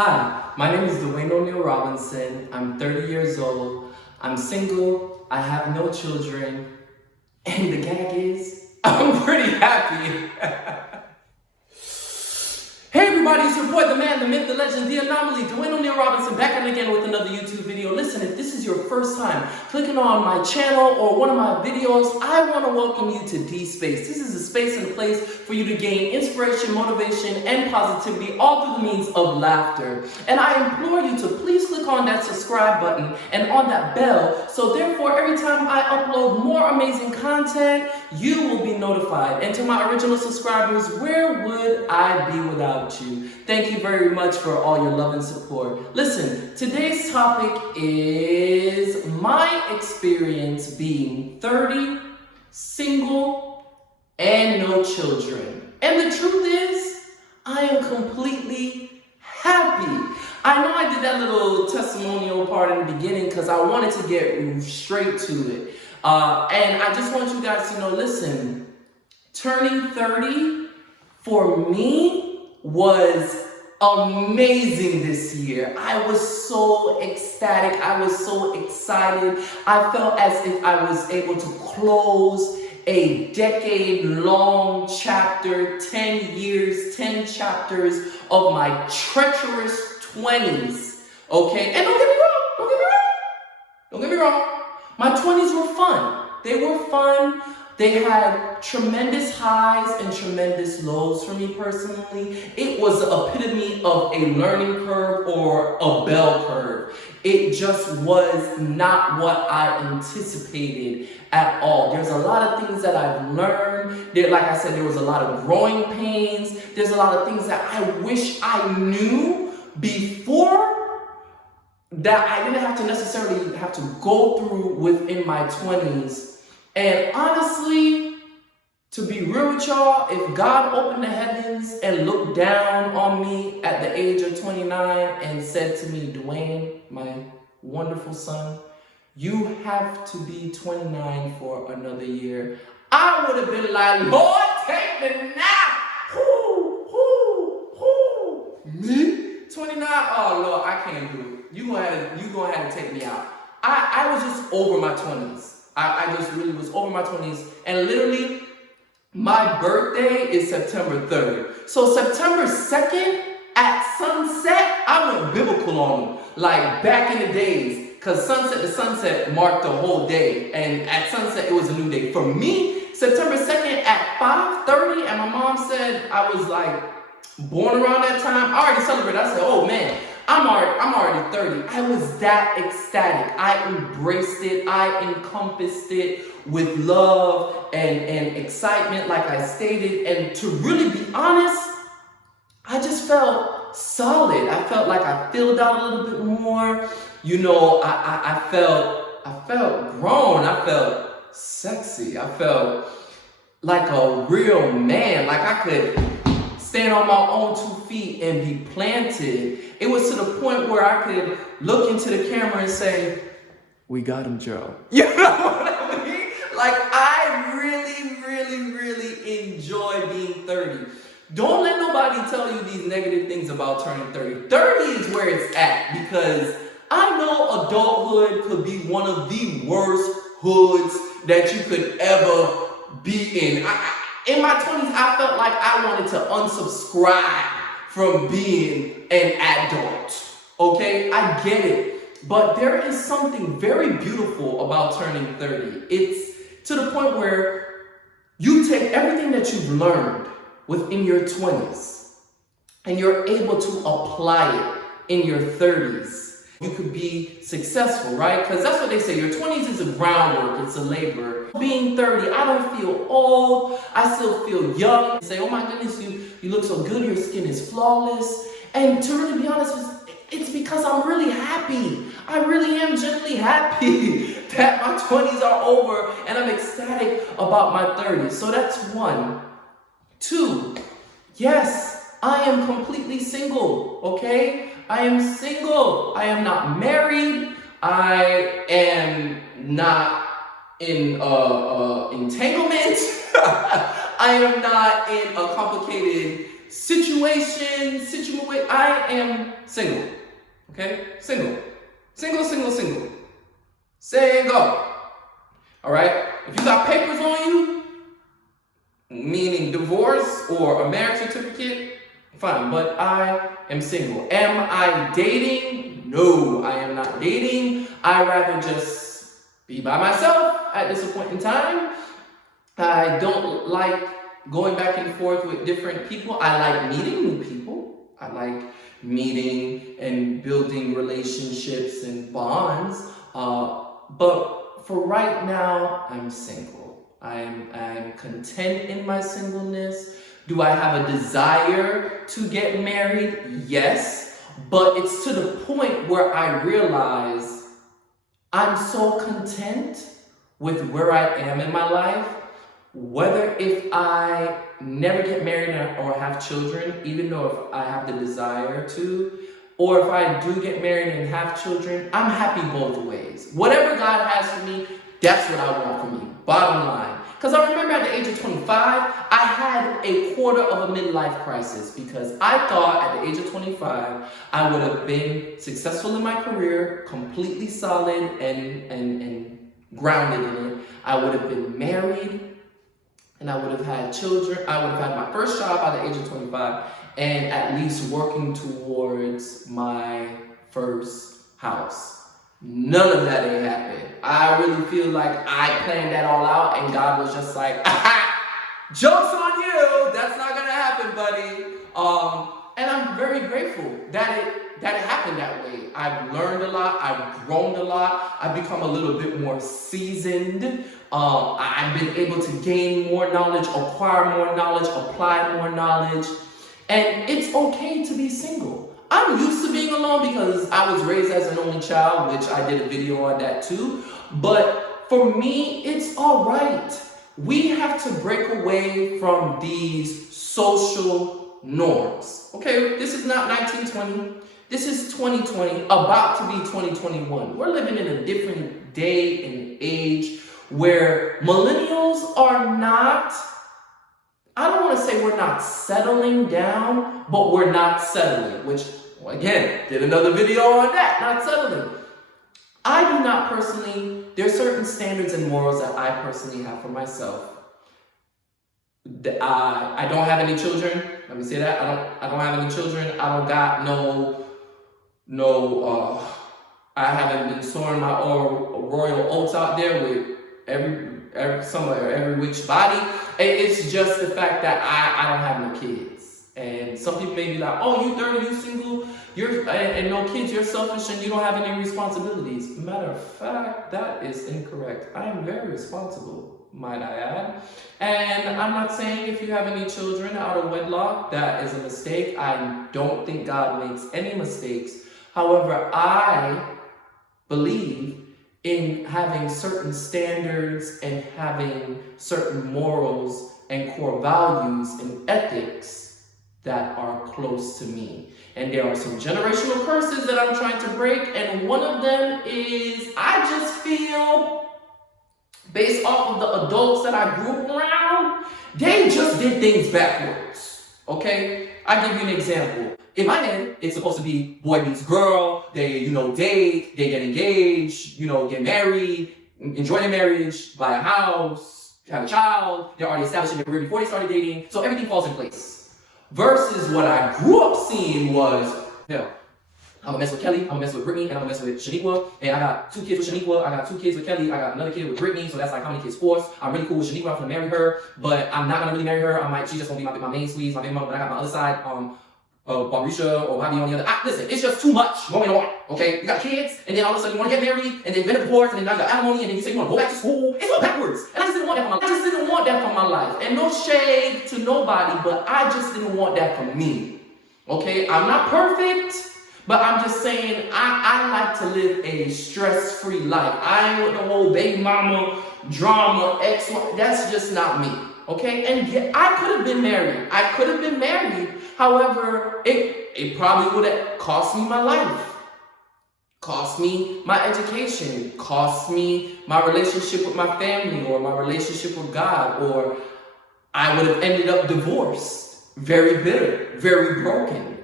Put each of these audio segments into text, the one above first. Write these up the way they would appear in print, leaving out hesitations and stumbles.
Hi, my name is Dwayne O'Neal Robinson. I'm 30 years old. I'm single. I have no children. And the gag is, I'm pretty happy. Hey everybody, it's your boy, the man, the myth, the legend, the anomaly, Dwayne O'Neal Robinson, back at it again with another YouTube video. Listen, if this is your first time clicking on my channel or one of my videos, I want to welcome you to D-Space. This is a space and a place for you to gain inspiration, motivation, and positivity, all through the means of laughter. And I implore you to please click on that subscribe button and on that bell, so therefore every time I upload more amazing content, you will be notified. And to my original subscribers, where would I be without you? Thank you very much for all your love and support. Listen, today's topic is my experience being 30, single, and no children. And the truth is, I am completely happy. I know I did that little testimonial part in the beginning because I wanted to get straight to it. And I just want you guys to know, listen, turning 30 for me was amazing this year. I was so ecstatic. I was so excited. I felt as if I was able to close a decade-long chapter, 10 years, 10 chapters of my treacherous 20s. Okay? And don't get me wrong. My 20s were fun. They were fun. They had tremendous highs and tremendous lows for me personally. It was the epitome of a learning curve or a bell curve. It just was not what I anticipated at all. There's a lot of things that I've learned. Like I said, there was a lot of growing pains. There's a lot of things that I wish I knew before that I didn't have to necessarily have to go through within my 20s. And honestly, to be real with y'all, if God opened the heavens and looked down on me at the age of 29 and said to me, Dwayne, my wonderful son, you have to be 29 for another year, I would have been like, Lord, take me now. Me? 29? Oh, Lord, I can't do it. You gonna have to take me out. I was just over my 20s. I just really was over my 20s. And literally, my birthday is September 3rd. So September 2nd at sunset, I went biblical on them. Like back in the days. Because sunset to sunset marked the whole day. And at sunset, it was a new day. For me, September 2nd at 5:30, and my mom said I was like born around that time. I already celebrated. I said, oh man, I'm already 30. I was that ecstatic. I embraced it. I encompassed it with love and excitement, like I stated. And to really be honest, I just felt solid. I felt like I filled out a little bit more. You know, I felt grown. I felt sexy. I felt like a real man. Like I could stand on my own 2 feet and be planted. It was to the point where I could look into the camera and say, we got him, Joe. You know what I mean? Like, I really enjoy being 30. Don't let nobody tell you these negative things about turning 30. 30 is where it's at, because I know adulthood could be one of the worst hoods that you could ever be in. In my 20s, I felt like I wanted to unsubscribe from being an adult. Okay, I get it. But there is something very beautiful about turning 30. It's to the point where you take everything that you've learned within your 20s and you're able to apply it in your 30s. You could be successful, right? Because that's what they say. Your 20s is a groundwork, it's a labor. Being 30, I don't feel old. I still feel young. Say, oh my goodness, you look so good. Your skin is flawless. And to really be honest, it's because I'm really happy. I really am genuinely happy that my 20s are over and I'm ecstatic about my 30s. So that's 1. 2, yes, I am completely single, okay? I am single. I am not married. I am not in entanglement. I am not in a complicated situation I am single. Okay? Single. Single. Single. All right? If you got papers on you, meaning divorce or a marriage certificate, fine. But I am single. Am I dating? No, I am not dating. I rather just be by myself at this point in time. I don't like going back and forth with different people. I like meeting new people. I like meeting and building relationships and bonds. But for right now, I'm single. I'm content in my singleness. Do I have a desire to get married? Yes. But it's to the point where I realize I'm so content with where I am in my life, whether if I never get married or have children, even though if I have the desire to, or if I do get married and have children, I'm happy both ways. Whatever God has for me, that's what I want for me, bottom line. Because I remember at the age of 25, I had a quarter of a midlife crisis because I thought at the age of 25, I would have been successful in my career, completely solid and grounded in it. I would have been married and I would have had children. I would have had my first job at the age of 25 and at least working towards my first house. None of that ain't happened. I really feel like I planned that all out and God was just like, aha, joke's on you. That's not gonna happen, buddy. And I'm very grateful that it happened that way. I've learned a lot. I've grown a lot. I've become a little bit more seasoned. I've been able to gain more knowledge, acquire more knowledge, apply more knowledge. And it's okay to be single. I'm used to being alone because I was raised as an only child, which I did a video on that too. But for me, it's all right. We have to break away from these social norms. Okay, this is not 1920. This is 2020, about to be 2021. We're living in a different day and age where millennials are not, I don't want to say we're not settling down, but we're not settling, which, again, did another video on that, not settling. I do not personally, there's certain standards and morals that I personally have for myself. I don't have any children. Let me say that. I don't have any children. I don't got I haven't been sowing my royal oats out there with every which body. It's just the fact that I don't have no kids. And some people may be like, oh, you 30, you single, and no kids, you're selfish and you don't have any responsibilities. Matter of fact, that is incorrect. I am very responsible, might I add. And I'm not saying if you have any children out of wedlock, that is a mistake. I don't think God makes any mistakes. However, I believe in having certain standards and having certain morals and core values and ethics that are close to me. And there are some generational curses that I'm trying to break, and one of them is I just feel, based off of the adults that I grew up around, they just did things backwards, okay? I'll give you an example. In my head, it's supposed to be boy meets girl, they, date, they get engaged, get married, enjoy their marriage, buy a house, have a child, they're already established in their career before they started dating, so everything falls in place. Versus what I grew up seeing was, I'm gonna mess with Kelly, I'm gonna mess with Brittany, and I'm gonna mess with Shaniqua, and I got 2 kids with Shaniqua, I got 2 kids with Kelly, I got another kid with Brittany, so that's like how many kids? 4. I'm really cool with Shaniqua, I'm gonna marry her, but I'm not gonna really marry her. She's just gonna be my main squeeze, my baby mama, but I got my other side, Barisha or Bobby on the other. Listen, it's just too much going on, okay? You got kids, and then all of a sudden you want to get married, and then you get a divorce, and then you got alimony, and then you say you want to go back to school. It's all backwards. And I just didn't want that for my life. I just didn't want that for my life. And no shade to nobody, but I just didn't want that for me, okay? I'm not perfect, but I'm just saying I like to live a stress-free life. I ain't with the whole baby mama, drama, that's just not me, okay? And yeah, I could have been married. However, it probably would have cost me my life, cost me my education, cost me my relationship with my family or my relationship with God, or I would have ended up divorced, very bitter, very broken.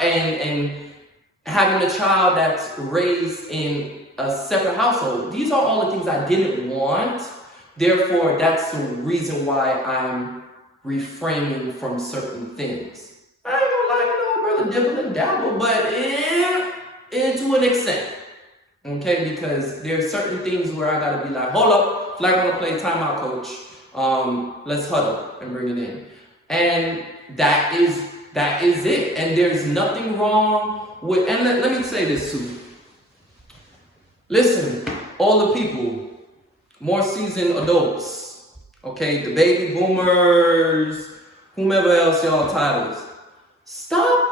And having a child that's raised in a separate household. These are all the things I didn't want. Therefore, that's the reason why I'm refraining from certain things. I ain't gonna lie, brother, dibble and dabble, but to an extent. Okay, because there's certain things where I gotta be like, hold up, flag on the play, timeout, coach. Let's huddle and bring it in. And that is it. And there's nothing wrong with, and let me say this too. Listen, all the people, more seasoned adults, okay, the baby boomers, whomever else y'all titles, stop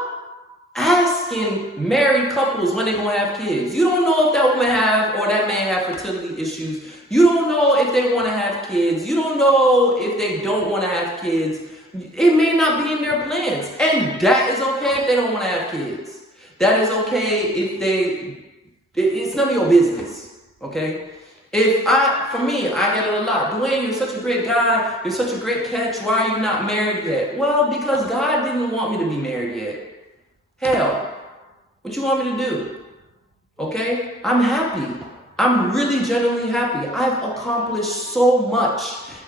asking married couples when they're gonna have kids. You don't know if that woman have or that man have fertility issues. You don't know if they want to have kids. You don't know if they don't want to have kids. It may not be in their plans, and that is okay if they don't want to have kids. That is okay if it's none of your business, okay? For me, I get it a lot. Dwayne, you're such a great guy. You're such a great catch. Why are you not married yet? Well, because God didn't want me to be married yet. Hell, what you want me to do? Okay? I'm happy. I'm really genuinely happy. I've accomplished so much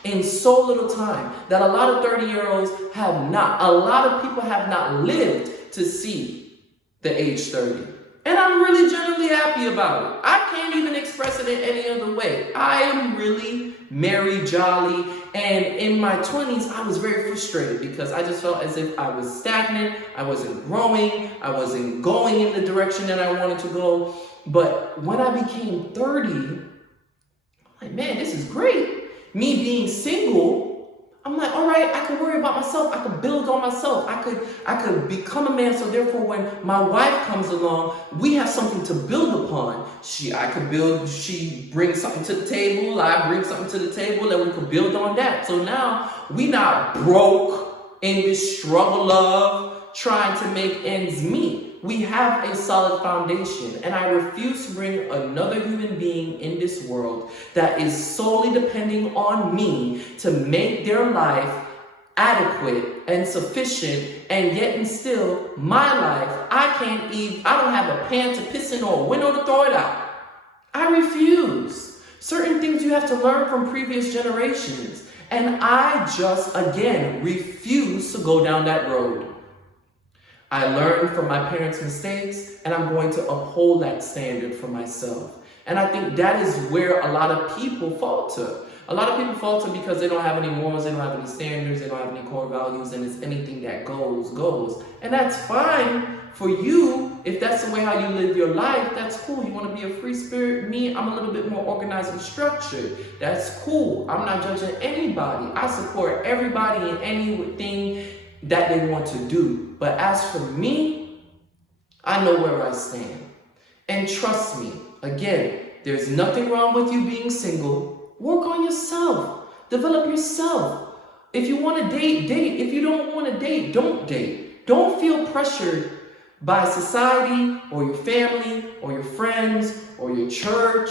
in so little time that a lot of 30-year-olds have not. A lot of people have not lived to see the age 30. And I'm really genuinely happy about it. I can't even express it in any other way. I am really merry, jolly, and in my 20s, I was very frustrated because I just felt as if I was stagnant, I wasn't growing, I wasn't going in the direction that I wanted to go. But when I became 30, I'm like, man, this is great. Me being single, I'm like, all right, I can worry about myself. I can build on myself. I could become a man. So therefore, when my wife comes along, we have something to build upon. She brings something to the table. I bring something to the table, and we can build on that. So now we not broke in this struggle of trying to make ends meet. We have a solid foundation, and I refuse to bring another human being in this world that is solely depending on me to make their life adequate and sufficient, and yet and still my life, I don't have a pan to piss in or a window to throw it out. I refuse. Certain things you have to learn from previous generations, and I just, again, refuse to go down that road. I learned from my parents' mistakes, and I'm going to uphold that standard for myself. And I think that is where a lot of people falter. A lot of people falter because they don't have any morals, they don't have any standards, they don't have any core values, and it's anything that goes. And that's fine for you. If that's the way how you live your life, that's cool. You want to be a free spirit. Me, I'm a little bit more organized and structured. That's cool. I'm not judging anybody. I support everybody in anything that they want to do. But as for me, I know where I stand. And trust me, again, there's nothing wrong with you being single. Work on yourself. Develop yourself. If you want to date, date. If you don't want to date, don't date. Don't feel pressured by society or your family or your friends or your church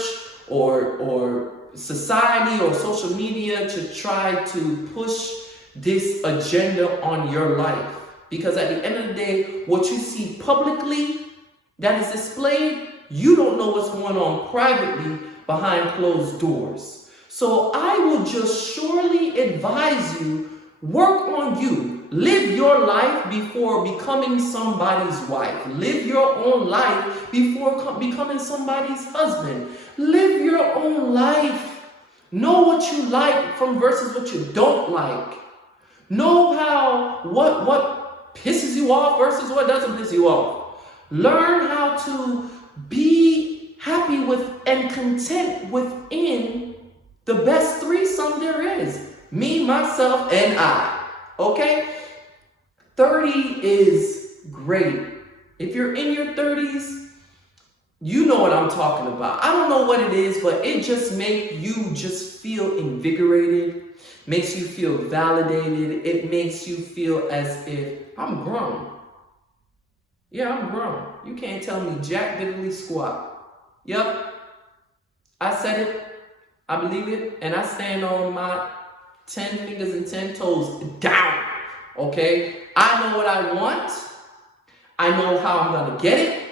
or society or social media to try to push this agenda on your life. Because at the end of the day, what you see publicly that is displayed, you don't know what's going on privately behind closed doors. So I will just surely advise you, work on you. Live your life before becoming somebody's wife. Live your own life before becoming somebody's husband. Live your own life. Know what you like from versus what you don't like. Know what pisses you off versus what doesn't piss you off. Learn how to be happy with and content within the best threesome there is. Me, myself, and I. Okay? 30 is great. If you're in your 30s, you know what I'm talking about. I don't know what it is, but it just makes you just feel invigorated. Makes you feel validated. It makes you feel as if I'm grown. Yeah, I'm grown. You can't tell me jack diddly squat. Yep. I said it. I believe it. And I stand on my 10 fingers and 10 toes down. Okay? I know what I want. I know how I'm going to get it,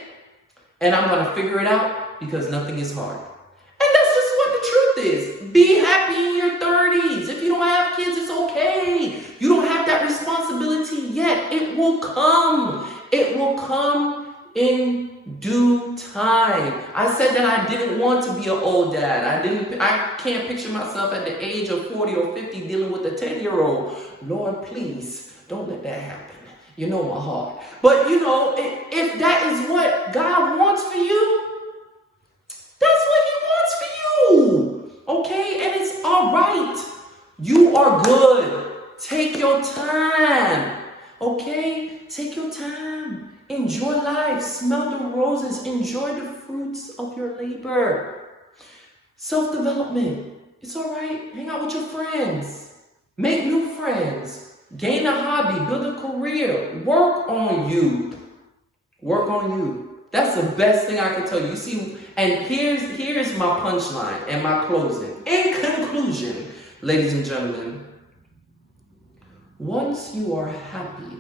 and I'm going to figure it out because nothing is hard. And that's just what the truth is. Be happy in your 30s. If you don't have kids, it's okay. You don't have that responsibility yet. It will come. It will come in due time. I said that I didn't want to be an old dad. I can't picture myself at the age of 40 or 50 dealing with a 10-year-old. Lord, please don't let that happen. You know my heart. But you know, if that is what God wants for you, that's what he wants for you. Okay? And it's all right. You are good. Take your time. Okay? Take your time. Enjoy life. Smell the roses. Enjoy the fruits of your labor. Self-development. It's all right. Hang out with your friends. Make new friends. Gain a hobby. Build a career. Work on you. Work on you. That's the best thing I can tell you. You see, and here's my punchline and my closing. In conclusion, ladies and gentlemen, once you are happy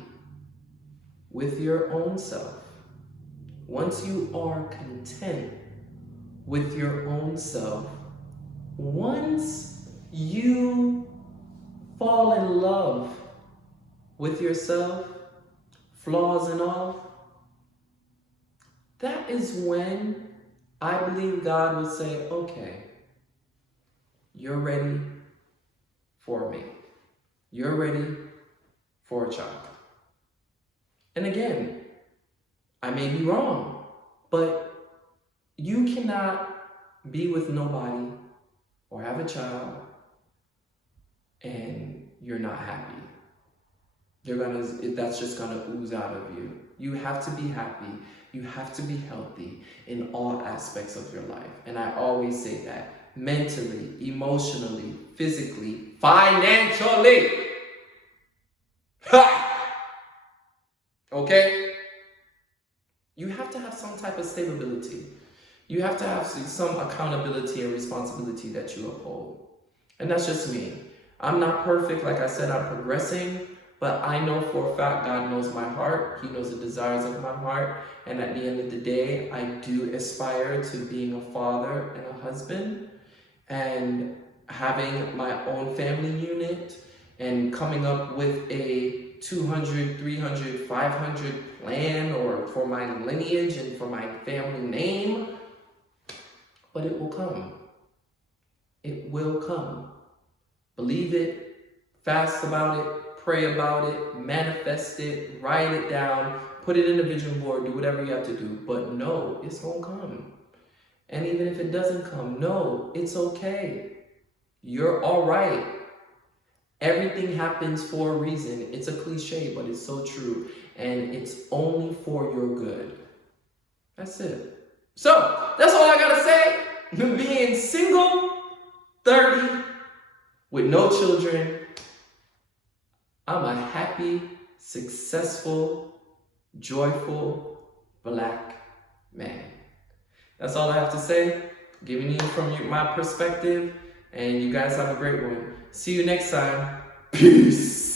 with your own self, once you are content with your own self, once you fall in love with yourself, flaws and all, that is when I believe God would say, okay, you're ready for me. You're ready for a child. And again, I may be wrong, but you cannot be with nobody or have a child and you're not happy. That's just gonna ooze out of you. You have to be happy. You have to be healthy in all aspects of your life. And I always say that. Mentally, emotionally, physically, financially. Ha! Okay? You have to have some type of stability. You have to have some accountability and responsibility that you uphold. And that's just me. I'm not perfect. Like I said, I'm progressing. But I know for a fact God knows my heart. He knows the desires of my heart. And at the end of the day, I do aspire to being a father and a husband and having my own family unit and coming up with a 200, 300, 500 plan or for my lineage and for my family name. But it will come. It will come. Believe it, fast about it, pray about it, manifest it, write it down, put it in a vision board, do whatever you have to do. But no, it's going to come. And even if it doesn't come, no, it's okay. You're all right. Everything happens for a reason. It's a cliche, but it's so true. And it's only for your good. That's it. So, that's all I got to say. Being single, 30, with no children, I'm a happy, successful, joyful, black man. That's all I have to say. Giving you from my perspective. And you guys have a great one. See you next time. Peace.